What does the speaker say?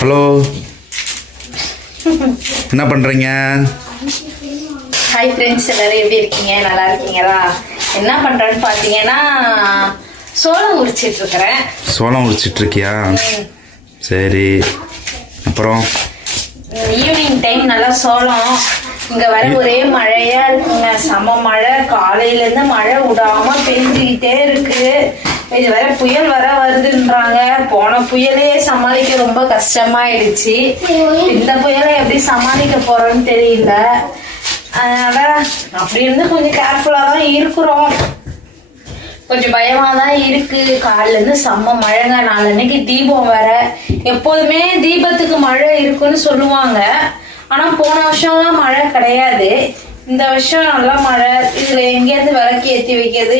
Hello, என்ன பண்ணுறீங்க? Hi friends, எல்லோரும் எப்படி இருக்கீங்க? நல்லா இருக்கீங்களா? என்ன பண்ணுறேன்னு பார்த்தீங்கன்னா சோளம் உரிச்சிட்ருக்கிறேன். சோளம் உரிச்சிட்ருக்கியா? சரி, அப்புறம் ஈவினிங் டைம் நல்லா சோளம். இங்கே வர ஒரே மழையாக இருக்குங்க, செம மழை. காலையிலேருந்து மழை விடாமல் பெஞ்சிக்கிட்டே இருக்குது. இது வேற புயல் வர வருதுன்றாங்க. போன புயலே சமாளிக்க ரொம்ப கஷ்டமாயிடுச்சு. இந்த புயலை எப்படி சமாளிக்க போறோம்னு தெரியல. அதனால அப்படி இருந்து கொஞ்சம் கேர்ஃபுல்லா தான் இருக்கிறோம். கொஞ்சம் பயமா தான் இருக்கு. காலைல இருந்து செம்ம மழைங்க. நாளன்னைக்கு தீபம் வேற. எப்போதுமே தீபத்துக்கு மழை இருக்குன்னு சொல்லுவாங்க. ஆனா போன வருஷம்லாம் மழை கிடையாது. இந்த வருஷம் நல்லா மழை. இதுல எங்கேயாவது விளக்கு ஏற்றி வைக்கிறது